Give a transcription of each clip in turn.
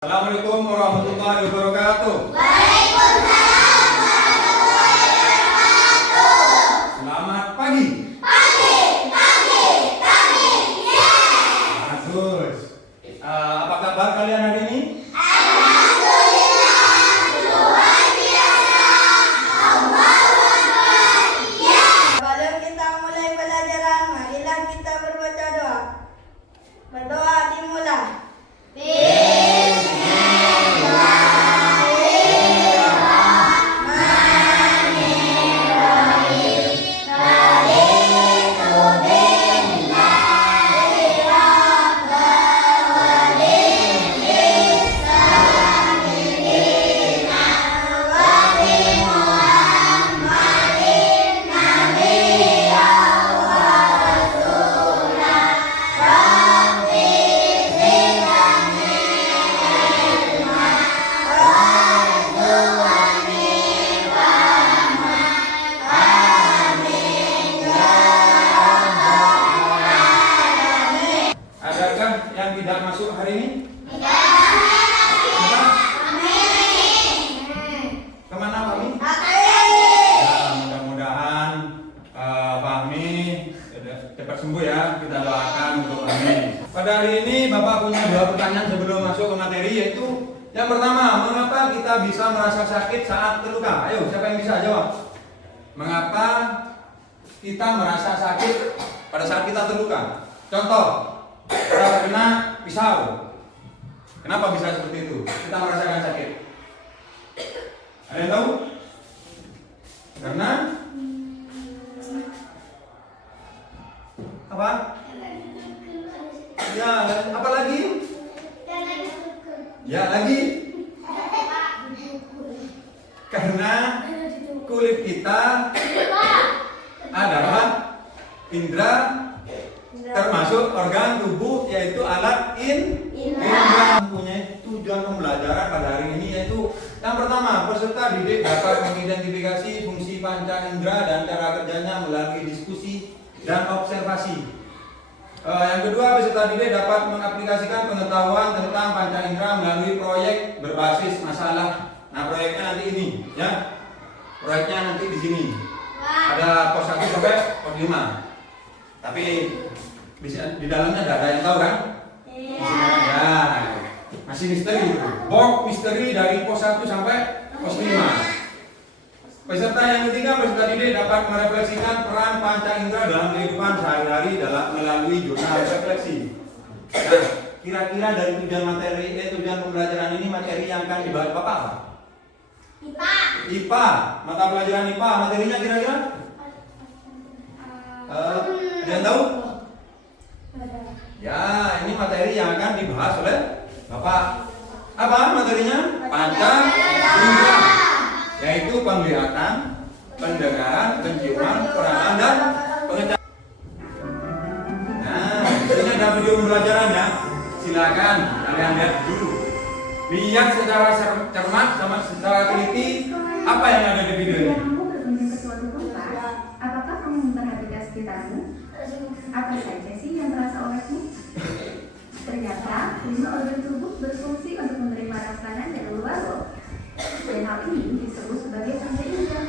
Assalamualaikum warahmatullahi wabarakatuh. Waalaikumsalam warahmatullahi wabarakatuh. Selamat pagi. Pagi. Ya. Bagus. Apa kabar kalian hari ini? Alhamdulillah, luar biasa. Allahu Akbar. Ya. Sebelum kita mulai pelajaran, marilah kita berbaca doa. Berdoa dimulai. Adakah yang tidak masuk hari ini? Kemana Fahmi? Ya, mudah-mudahan Fahmi cepat sembuh ya. Kita doakan untuk Fahmi. Pada hari ini Bapak punya dua pertanyaan sebelum masuk ke materi, yaitu yang pertama, mengapa kita bisa merasa sakit saat terluka? Ayo, siapa yang bisa jawab? Mengapa kita merasa sakit pada saat kita terluka? Contoh, kita kena pisau. Kenapa bisa seperti itu? Kita merasakan sakit. Ada yang tahu? Karena apa? Ya, apa lagi? Ya, lagi. Karena kulit kita adalah indera termasuk organ tubuh, yaitu alat indera. Mempunyai tujuan pembelajaran pada hari ini, yaitu yang pertama, peserta didik dapat mengidentifikasi fungsi panca indera dan cara kerjanya melalui diskusi dan observasi. Yang kedua, peserta didik dapat mengaplikasikan pengetahuan tentang panca indera melalui proyek berbasis masalah. Nah, proyeknya nanti ini, ya. Proyeknya nanti di sini. Ada pos 1 sampai pos 5. Tapi di dalamnya ada yang tahu kan? Ya, masih misteri itu. Box misteri dari pos 1 sampai pos 5. Peserta yang ketiga, peserta didik dapat merefleksikan peran panca indera dalam kehidupan sehari-hari melalui jurnal refleksi. Nah, kira-kira dari tujuan pembelajaran ini, materi yang akan dibahas Bapak apa? IPA. Mata pelajaran IPA, materinya kira-kira? Ada yang tahu? Ya, ini materi yang akan dibahas oleh Bapak. Apa materinya? Panca indera, yaitu penglihatan, pendengaran, penciuman, perangan, dan pengetahuan. Nah, ini ada video pembelajarannya. Silakan kalian lihat dulu. Lihat secara cermat sama secara teliti apa yang ada di video ini. Kamu berkunjung ke suatu tempat, apakah kamu memperhatikan sekitarmu? Apa saja sih yang terasa olehmu? Ternyata, 5 organ tubuh berfungsi untuk menerima rangsangan dari luar loh. Dan hal ini disebut sebagai panca indera.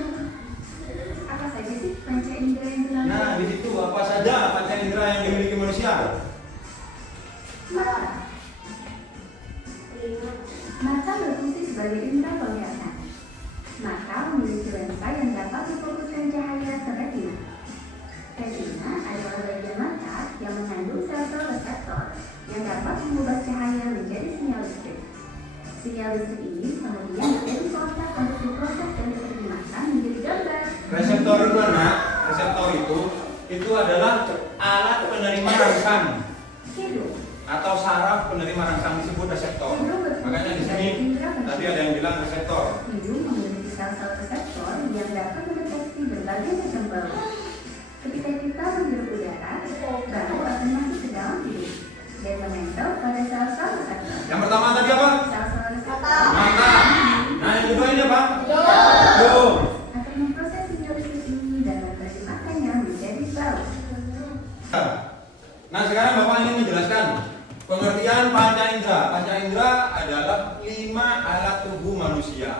Apa saja sih panca indera yang terlalu? Nah, di situ apa saja panca indera yang dimiliki manusia? Mata berfungsi sebagai indera penglihatan. Mata memiliki lensa yang dapat memfokuskan cahaya ke retina. Retina adalah bagian mata yang mengandung sel-sel reseptor yang dapat mengubah cahaya menjadi sinyal listrik. Sinyal listrik ini kemudian menjadi kontak untuk diproses dan diterjemahkan menjadi gambar. Reseptor itu anak, reseptor itu adalah alat penerima rangsang Hidung. atau saraf penerima rangsang, disebut reseptor. Makanya di sini tadi ada yang bilang reseptor. Hidung memiliki sel-sel reseptor yang dapat mendeteksi berbagai macam bau. Ketika kita menghirup udara, bau akan masuk ke dalam hidung dan menempel pada sel-sel reseptor. Yang pertama tadi apa? Sel-sel reseptor Mata. Nah, yang kedua ini apa? Hidung. akan memproses sinyal listrik ini dan menerjemahkannya menjadi bau. Nah, sekarang Bapak ingin menjelaskan pengertian panca indera. Panca indera adalah terdapat 5 alat tubuh manusia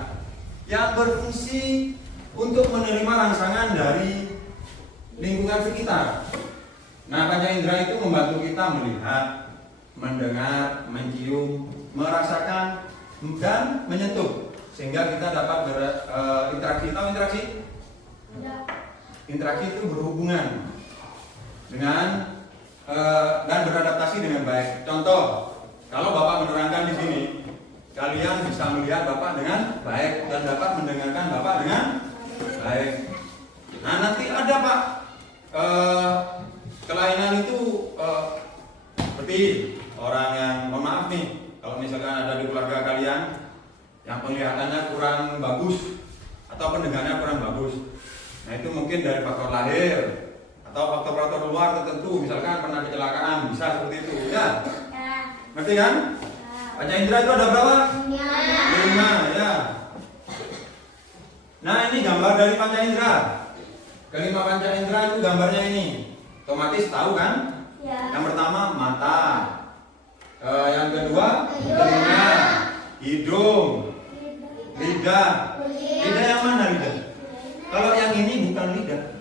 yang berfungsi untuk menerima rangsangan dari lingkungan sekitar. Nah, panca indera itu membantu kita melihat, mendengar, mencium, merasakan, dan menyentuh, sehingga kita dapat berinteraksi. Tahu interaksi? Interaksi itu berhubungan dengan dan beradaptasi dengan baik. Contoh, kalau Bapak menerangkan di sini, kalian bisa melihat Bapak dengan baik dan dapat mendengarkan Bapak dengan baik. Nah, nanti ada Pak kelainan itu seperti orang yang, mohon maaf nih, kalau misalkan ada di keluarga kalian yang penglihatannya kurang bagus atau pendengarannya kurang bagus. Nah, itu mungkin dari faktor lahir atau faktor-faktor luar tertentu, misalkan pernah kecelakaan, bisa seperti itu, ya? Ngerti kan? Panca indera itu ada berapa? 5, ya. Nah, ini gambar dari panca indera. Kelima panca indera itu gambarnya ini. Otomatis tahu kan? Yang pertama mata, yang kedua telinga, hidung, lidah. Lidah yang mana lidah? Kalau yang ini bukan lidah.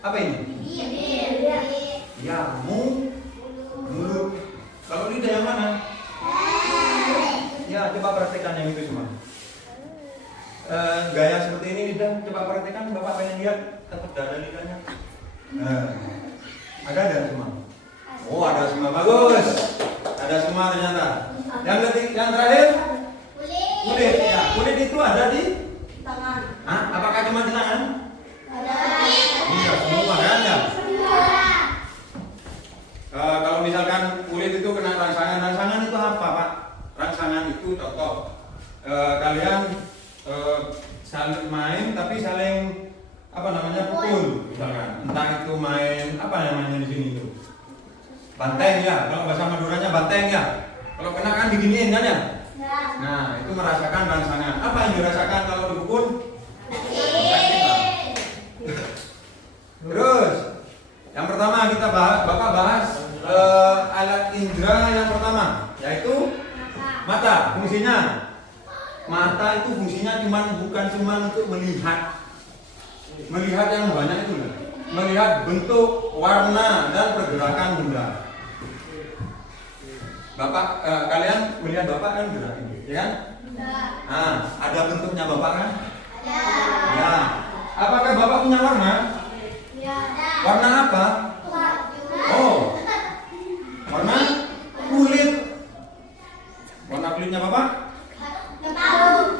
Apa ini? Ya, mulut. Kalau lidah yang mana? Ya, coba praktekkan yang itu semua. Gaya seperti ini lidah, coba praktekkan. Bapak pengen lihat tetap ada lidahnya. Ada semua. Oh, ada semua, bagus. Ada semua ternyata. Yang terakhir kulit. Ya, kulit itu ada di Tangan. Hah? Apakah cuma di tangan? Ada. Iya, semua kan ya. Kalau misalkan kulit itu kena rangsangan itu apa, Pak? Rangsangan itu contoh kalian saling main tapi saling pukul, misalkan. Entah itu main apa namanya di sini itu. Banteng ya, kalau bahasa Maduranya banteng ya. Kalau kena kan diginiin kan ya? Nah, itu merasakan rangsangan. Apa yang dirasakan kalau dipukul? Terus, yang pertama kita Bapak bahas alat indera yang pertama, yaitu mata. Fungsinya, mata itu fungsinya bukan cuma untuk melihat yang banyak itu, melihat bentuk, warna, dan pergerakan benda. Bapak, kalian melihat Bapak kan gerak ini, ya kan? Nah, ada bentuknya Bapak kan? Ya. Apakah Bapak punya warna? Warna apa? Oh, warna kulit. Warna kulitnya Bapak?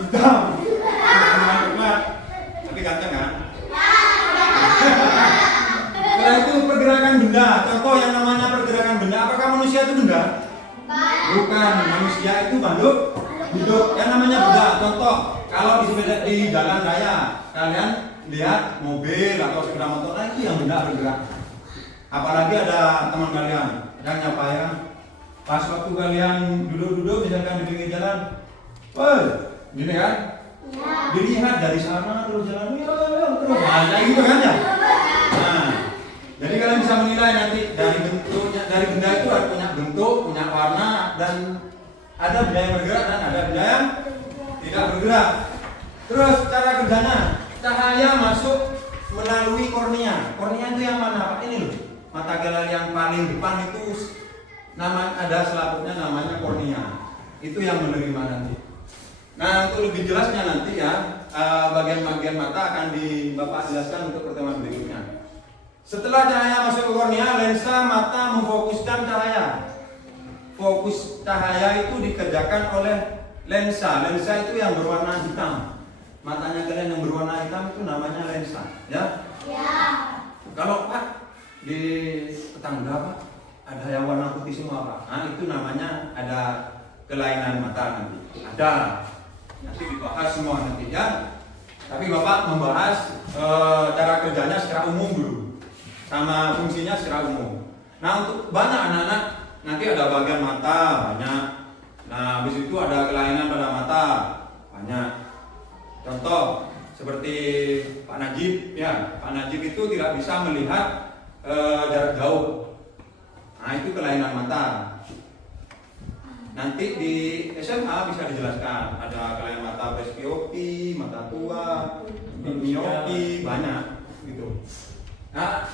Hitam. Tapi ganteng kan? Setelah itu pergerakan benda. Contoh yang namanya pergerakan benda. Apakah manusia itu benda? Bukan. Manusia itu makhluk hidup. Yang namanya benda. Contoh, kalau di jalan raya, kalian lihat mobil atau sepeda motor, nah itu yang benda bergerak. Apalagi ada teman kalian yang nyapaya, pas waktu kalian duduk-duduk misalkan di pinggir jalan, gini kan? Dilihat dari sana terus jalan, terus, nah gitu kan ya? Nah, jadi kalian bisa menilai nanti dari bentuknya, dari benda itu ada punya bentuk, punya warna, dan ada benda yang bergerak dan ada benda yang tidak bergerak. Terus cara kerjanya, cahaya masuk melalui kornea. Kornea itu yang mana, Pak? Ini loh. Mata kalian yang paling depan itu ada selaputnya namanya kornea. Itu yang menerima nanti. Nah, untuk lebih jelasnya nanti ya, bagian-bagian mata akan Bapak jelaskan untuk pertemuan berikutnya. Setelah cahaya masuk ke kornea, lensa mata memfokuskan cahaya. Fokus cahaya itu dikerjakan oleh lensa. Lensa itu yang berwarna hitam. Matanya kalian yang berwarna hitam itu namanya lensa, ya? Ya. Kalau Pak di tetangga Pak ada yang warna putih semua Pak. Nah, itu namanya ada kelainan mata nanti. Ada. Nanti dibahas semua nanti ya. Tapi Bapak membahas cara kerjanya secara umum dulu. Sama fungsinya secara umum. Nah, untuk banyak anak-anak nanti ada bagian mata banyak. Nah, habis itu ada kelainan pada mata banyak. Contoh seperti Pak Najib ya. Pak Najib itu tidak bisa melihat jarak jauh. Nah, itu kelainan mata. nanti di SMA bisa dijelaskan. Ada kelainan mata presbiopi, mata tua, miopi, banyak gitu. Nah,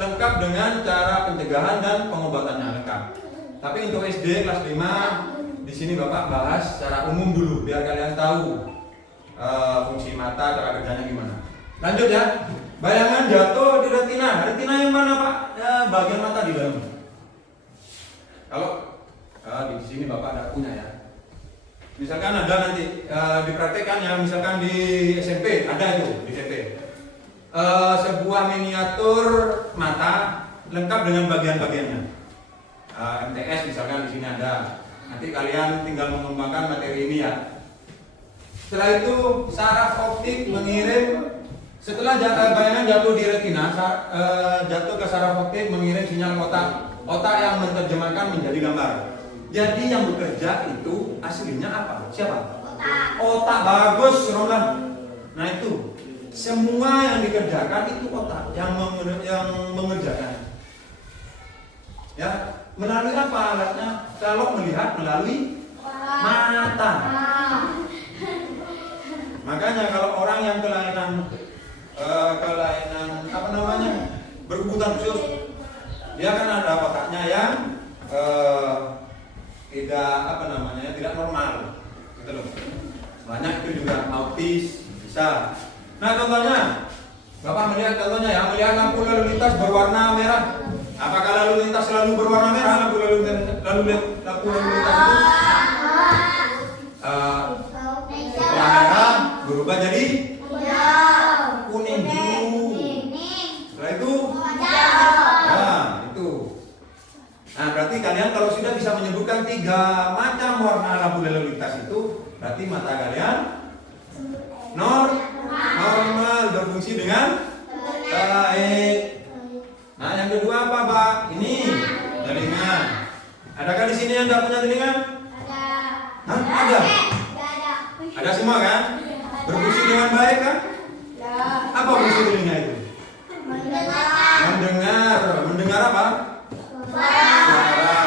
lengkap dengan cara pencegahan dan pengobatannya lengkap. Tapi untuk SD kelas 5 di sini Bapak bahas secara umum dulu biar kalian tahu fungsi mata, cara kerjanya gimana. Lanjut ya. Bayangan jatuh di retina. Retina yang mana Pak? Bagian mata di dalam. Kalau di sini Bapak ada punya ya. Misalkan ada nanti dipraktekkan ya, misalkan di SMP ada itu di SMP. Sebuah miniatur mata lengkap dengan bagian-bagiannya. MTS misalkan di sini ada. Nanti kalian tinggal mengembangkan materi ini ya. Setelah itu saraf optik mengirim, setelah bayangan jatuh di retina, jatuh ke saraf optik mengirim sinyal otak yang menerjemahkan menjadi gambar. Jadi yang bekerja itu aslinya apa? Siapa? Otak. Bagus, Roland. Nah itu semua yang dikerjakan itu otak yang mengerjakan. Ya, melalui apa alatnya? Kalau melihat melalui mata. Makanya kalau orang yang kelainan apa namanya berkebutuhan khusus, dia kan ada otaknya yang tidak normal, gitu loh. Banyak itu juga autis bisa. Nah contohnya, Bapak melihat contohnya ya, melihat lampu lalu lintas berwarna merah. Apakah lalu lintas selalu berwarna merah? Lampu lalu lintas itu merah berubah jadi kuning dulu. Setelah itu itu. Nah berarti kalian kalau sudah bisa menyebutkan 3 macam warna lampu lalu lintas itu, berarti mata kalian normal, berfungsi dengan baik. Nah yang kedua apa Pak? Ini telinga. Adakah di sini yang tidak punya telinga? Hah? Ada? Ada semua kan? Berfungsi dengan baik kan? Apa fungsi telinga itu? Mendengar apa? Suara.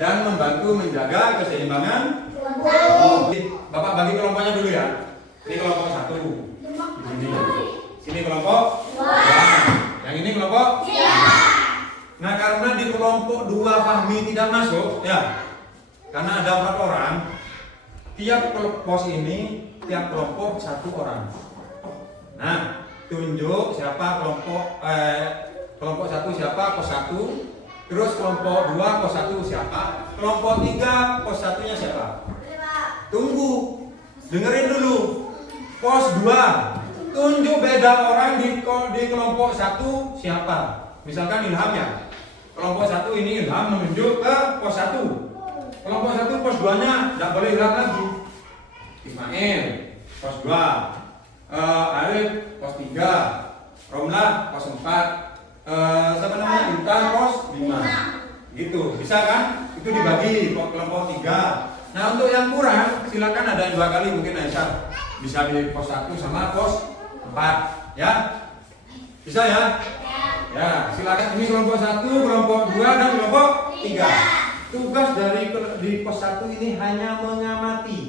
Dan membantu menjaga keseimbangan. Bapak bagi kelompoknya dulu ya. Ini kelompok 1. Sini kelompok 2. Yang ini kelompok 3. Nah karena di kelompok 2 Fahmi tidak masuk ya, karena ada 4 orang. Tiap pos ini, tiap kelompok 1 orang. Nah, tunjuk siapa kelompok 1 siapa pos 1. Terus kelompok 2 pos 1 siapa? Kelompok 3 pos 1-nya siapa? Tunggu. Dengerin dulu. Pos 2. Tunjuk beda orang di kelompok 1 siapa? Misalkan Ilham ya. Kelompok 1 ini Ilham menunjuk ke pos 1. Kelompok 1 pos 2-nya tidak boleh Ilham lagi. Ismail pos 2, Arif pos 3, Romlah pos 4, Intan pos 5. Gitu, bisa kan? Itu dibagi kelompok 3. Nah untuk yang kurang silakan ada 2 kali mungkin Aisyah. Bisa di pos 1 sama pos 4 ya. Bisa ya? Ya, silakan. Ini kelompok 1, kelompok 2 dan kelompok 3. Tugas di pos 1 ini hanya mengamati.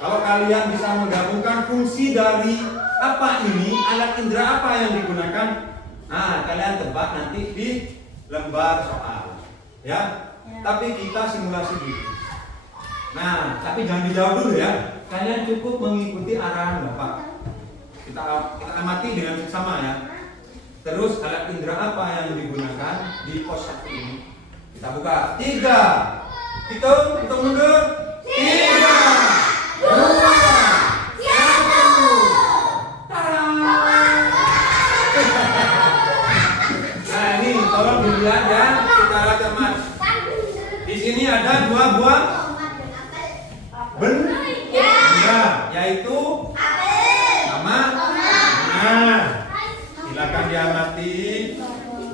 Kalau kalian bisa menggabungkan fungsi dari apa ini, alat indera apa yang digunakan, nah kalian tebak nanti di lembar soal ya. Tapi kita simulasi dulu. Nah, tapi jangan dijawab dulu ya. Kalian cukup mengikuti arahan Bapak. Kita amati dengan seksama ya. Terus alat indera apa yang digunakan di pos 1 ini? Kita buka. 3. Hitung mundur. 3, 2, 1. Nah ini tolong dilihat ya secara cermat. Di sini ada 2 buah benda, yaitu sama. Nah, silakan diamati.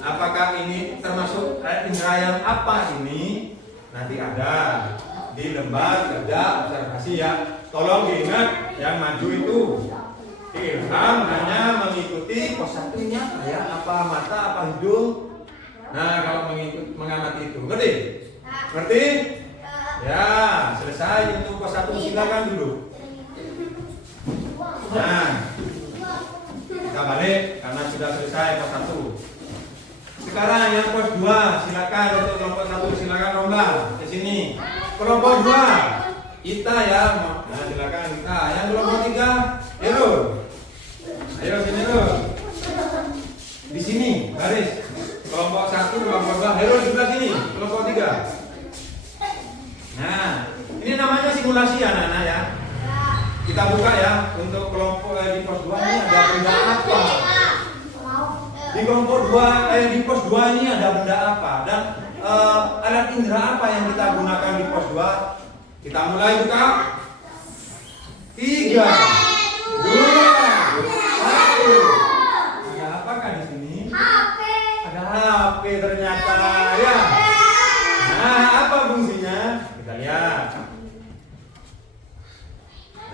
Apakah ini termasuk indera yang apa ini? Nanti ada di lembar kerja observasi ya. Tolong diingat yang maju itu Ilham hanya mengikuti pos 1 ini apa ya? Apa mata, apa hidung? Nah kalau mengamati itu, ngerti? Ngerti? Ya, selesai untuk pos 1, silakan duduk. Nah, kita balik karena sudah selesai pos 1. Sekarang yang pos 2, silakan untuk kelompok 1, silakan Romla ke sini. Kelompok 2, Ita ya. Nah, silakan Ita. Yang kelompok 3, Hero. Ayo sini Hero. Di sini, baris. Kelompok 1, kelompok 2, Hero di sebelah sini. Kelompok 3. Nah, ini namanya simulasi ya anak-anak ya. Kita buka ya untuk kelompok di pos 2 ini ada benda apa? Di kelompok 2 di pos 2 ini ada benda apa dan alat indera apa yang kita gunakan di pos 2? Kita mulai buka. 3, 2, 1. Ada apakah di sini? Ada HP ternyata ya. Nah, apa fungsinya? Kita lihat.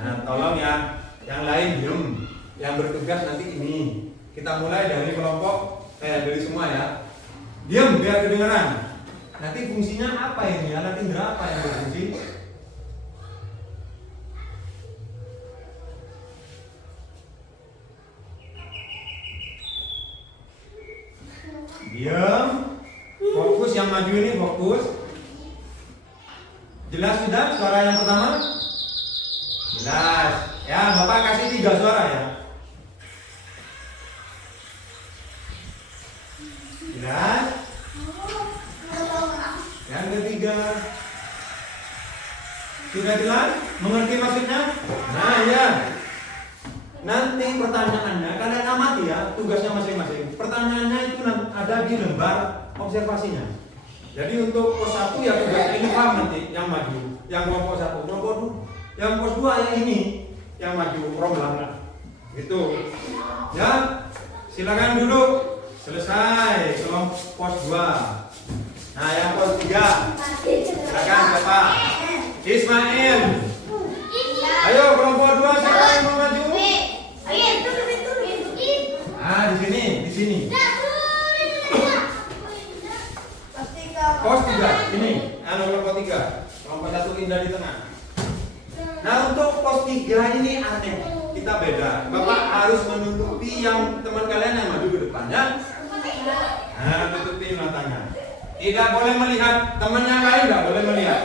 Nah, tolong ya, yang lain diem. Yang bertugas nanti ini. Kita mulai dari kelompok, dari semua ya. Diem biar kedengaran. Nanti fungsinya apa ini? Alat indera apa yang berfungsi? Diam. Fokus yang maju ini, fokus. Jelas sudah suara yang pertama? Jelas. Ya, Bapak kasih 3 suara ya. Jelas. Yang ketiga. Sudah jelas? Mengerti maksudnya? Nah, ya. Nanti pertanyaannya, kalian amati ya, tugasnya masing-masing. Pertanyaannya itu ada di lembar observasinya. Jadi untuk pos 1 ya tugasnya ini paham nanti yang maju, yang kelompok 1, kelompok 2, yang pos 2 yang ini yang maju Romla. Gitu. Ya, silakan duduk. Selesai kelompok pos 2. Nah, yang pos 3. Silakan Bapak. Ismail. Ayo kelompok 2 siapa yang mau maju? Ah, di sini. Pos 3, ini, kelompok 3. Kelompok 1 Indah di tengah. Nah, untuk pos 3 ini aneh. Kita beda. Bapak harus menutupi yang teman kalian yang maju ke depannya. Nah, tutupi matanya. Tidak boleh melihat temannya lain, tidak boleh melihat.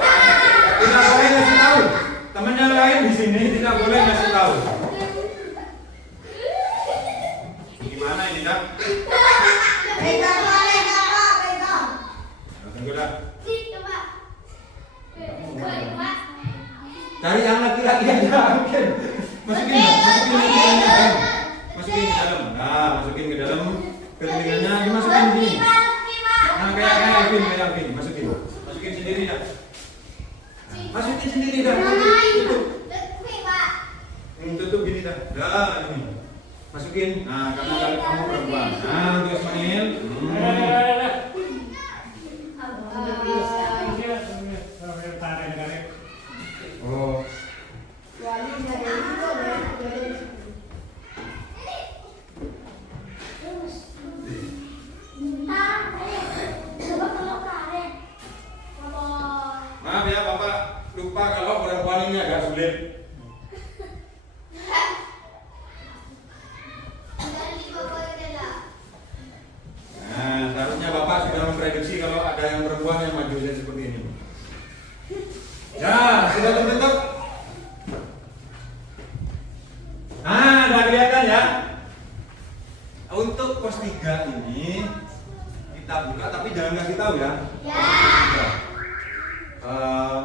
Tidak boleh ngasih tahu. Temannya lain di sini tidak boleh ngasih tahu. Gimana ini, Dak? Tunggu, Dak. Cari yang laki-laki aja, mungkin. Masukin ke dalam. Nah, masukin ke dalam. Ketelinganya dimasukin di sini. Nah, kayak Alvin, masukin sendiri dah. Masukin sendiri dah. Tutup gini dah. Dah ini. Masukin. Nah, karena kamu perempuan. Nah, untuk Ismail. Oh. Maaf ya Bapak, lupa kalau perempuan ini agak sulit. Nah, seharusnya Bapak sudah memprediksi kalau ada yang perempuan yang maju seperti ini. Ya, sudah terbentuk. Nah, udah kelihatan ya. Untuk pos 3 ini kita buka, tapi jangan kasih tahu ya.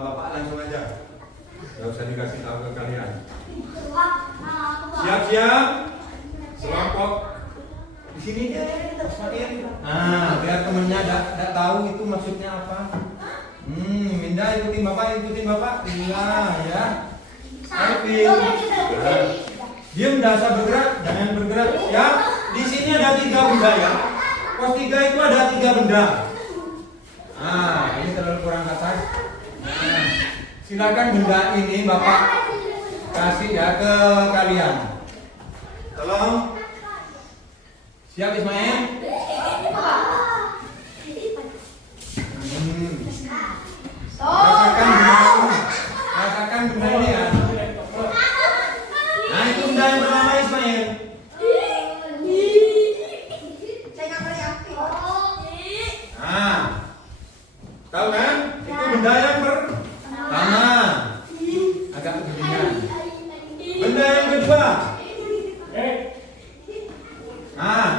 Bapak langsung aja. Gak usah dikasih tahu ke kalian. Siap-siap. Selompok di sini dia. Nah, biar temennya tidak tahu itu maksudnya apa. Minda ikutin Bapak. Iya ya. Alvin. Diam, tidak usah bergerak, jangan bergerak. Ya, di sini ada 3 benda ya. Pos 3 itu ada 3 benda. Nah, ini terlalu kurang kasar. Nah, silakan benda ini Bapak kasih ya ke kalian. Tolong. Siap Ismail? Rasakan benda agak kebingungan. Benda yang kedua. Nah,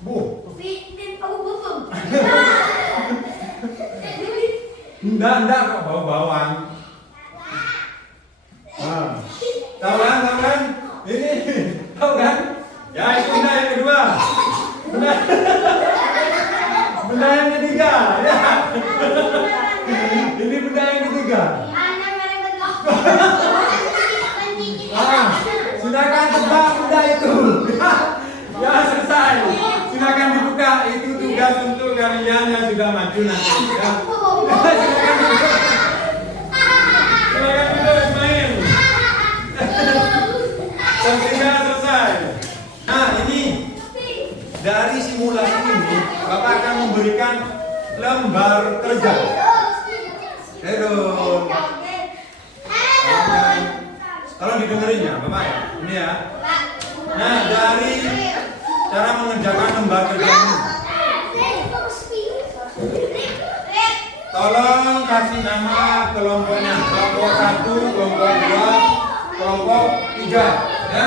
Bu. Enggak kok bau-bauan. Nah, tahu kan? Ini, tahu kan? Ya, itu benda yang kedua. Benda yang ketiga, ya. Ini benda yang ketiga. Silakan tebak benda itu. Ya, selesai. Silakan dibuka. Itu tugas untuk kalian yang sudah maju nanti. Ya. Silakan duduk main. Ketiga selesai. Nah, ini dari simulasi ini Bapak akan memberikan lembar kerja. Halo. Tolong didengerin ya, Bapak ya. Ini ya. Nah, dari cara mengerjakan lembar kerja ini, tolong kasih nama kelompoknya. Kelompok 1, kelompok 2, kelompok 3. Ya.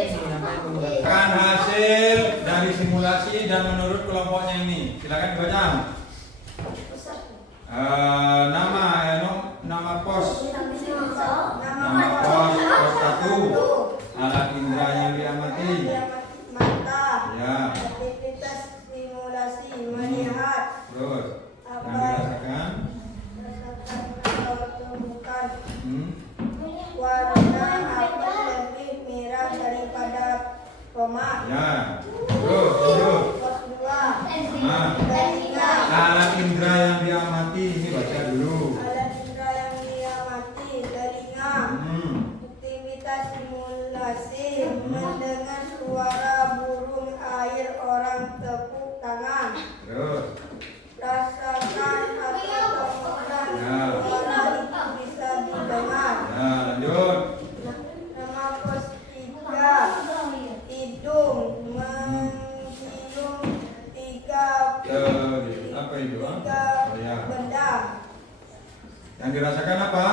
Akan hasil dari simulasi dan menurut kelompoknya ini. Silakan dibaca. Nama pos 1. Alat indera yang diamati. Mata. Ya. Aktivitas simulasi melihat. Terus yang dirasakan. Temukan Hmm. warna apel lebih merah daripada tomat. Ya. Terus lanjut. Pos 2. Nah, Telinga. alat indera yang diamati ini baca dulu. Alat indera yang diamati telinga. Aktivitas simulasi mendengar suara burung, air, orang, tepuk tangan. Terus. Rasakan atau temukan Ya. suara itu bisa didengar. Ya, lanjut. Nama pos 3. Hidung mencium tiga Apa itu? tiga Oh, ya. benda. Yang dirasakan apa?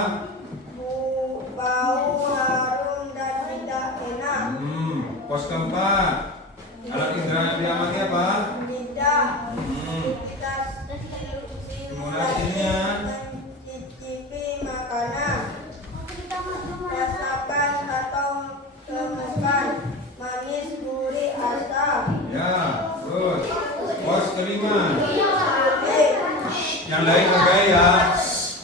Bau, harum, dan tidak enak. Pos keempat. Alat indera yang diamati apa? Lidah. Hmm. Aktivitas Simulasinya. mencicipi makanan. Rasakan atau temukan manis, gurih, asam. Ya, terus. Pos kelima. Kulit. Yang lain hargai ya.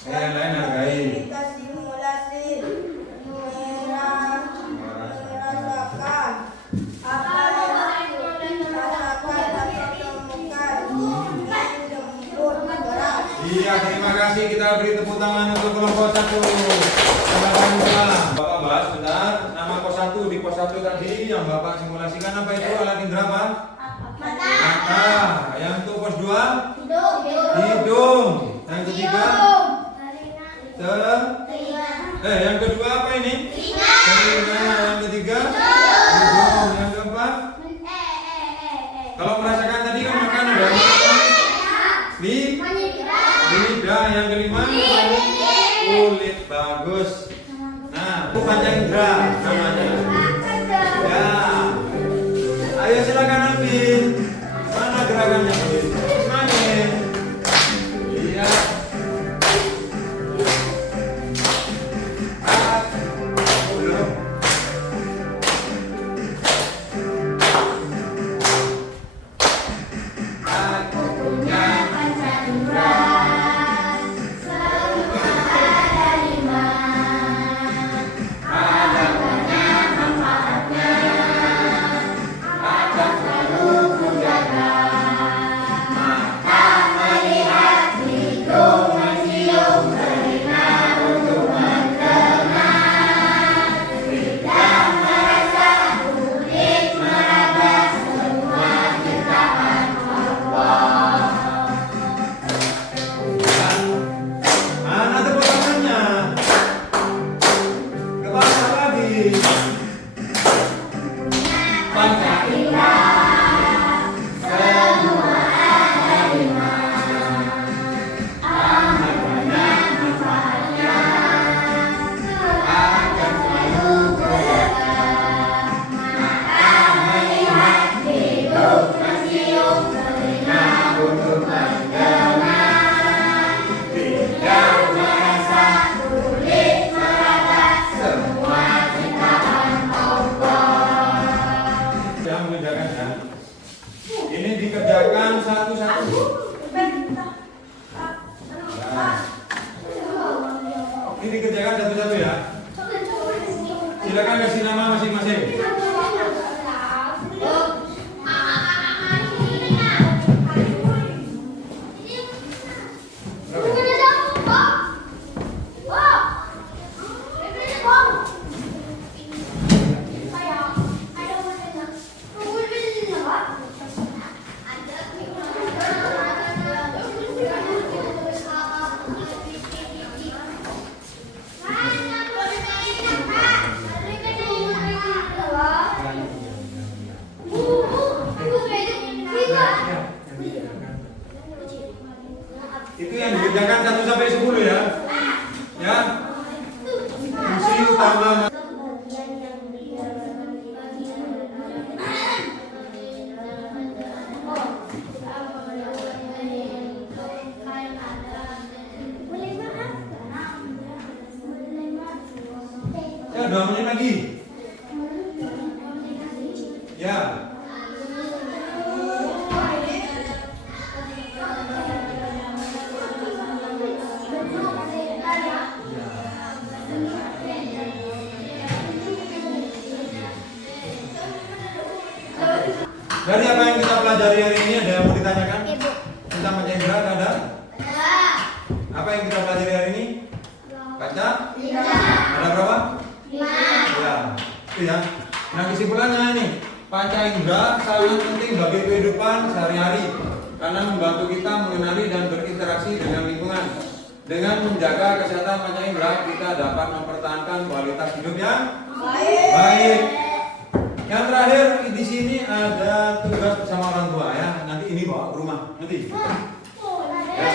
Yang lain hargai. Aktivitas simulasi merasakan apa yang rasakan atau temukan lembut, berat. Iya, terima kasih. Kita beri tepuk tangan untuk kelompok 1. Bapak bahas benar. Nama pos 1 di pos 1 tadi yang Bapak simulasikan apa itu alat indera apa? Mata. Yang untuk pos 2? Hidung. Yang ketiga? Yang kedua apa ini? Telinga. Yang ketiga? Hidung. Yang keempat? Kalau merasakan tadi kan makan ada lidah. Yang kelima? Kulit. Bagus. Nah, itu panjang indera namanya. Ya. Ayo silakan Alvin. Mana gerakannya Alvin? Main. Iya. Belum. dikerjakan satu-satu ya. Silakan kasih nama masing-masing. Itu yang dikerjakan 1 sampai 10 ya. Ya. Fungsi utama. Ya, 2 menit lagi. Ya. Dari apa yang kita pelajari hari ini ada yang mau ditanyakan? Tentang Pak Cendra ada? Apa yang kita pelajari hari ini? Baca? Ada berapa? 5. Ya, itu ya. Nah kesimpulannya nih, panca indera sangat penting bagi kehidupan sehari-hari karena membantu kita mengenali dan berinteraksi dengan lingkungan. Dengan menjaga kesehatan panca indera, kita dapat mempertahankan kualitas hidup yang baik. Yang terakhir di sini ada tugas bersama orang tua ya. Nanti ini bawa ke rumah. Nanti. Ya.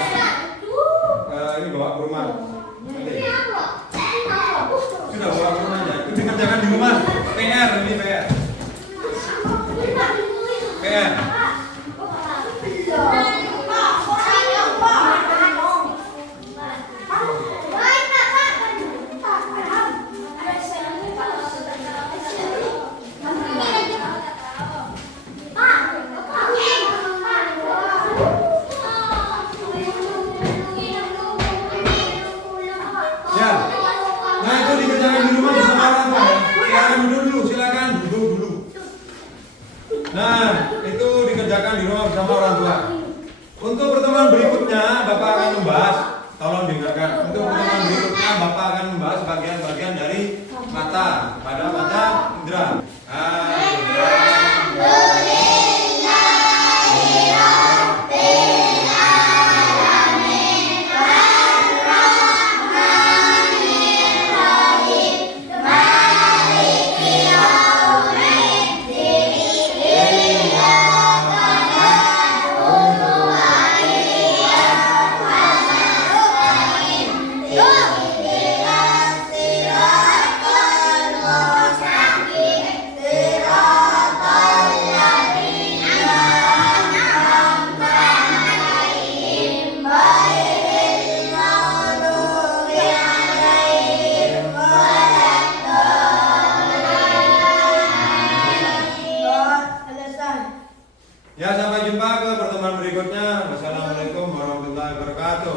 Ini bawa ke rumah. Nanti. Sudah bawa ke rumah ya. Itu dikerjakan di rumah. PR ini PR. PR. Ya. Nah itu dikerjakan di rumah bersama orang tua ya. Silakan duduk dulu, silakan duduk dulu. Nah itu dikerjakan di rumah bersama orang tua. Untuk pertemuan berikutnya Bapak akan membahas, tolong dengarkan. Untuk pertemuan berikutnya Bapak akan membahas bagian-bagian dari mata pada mata indera. Ya sampai jumpa ke pertemuan berikutnya. Wassalamualaikum warahmatullahi wabarakatuh.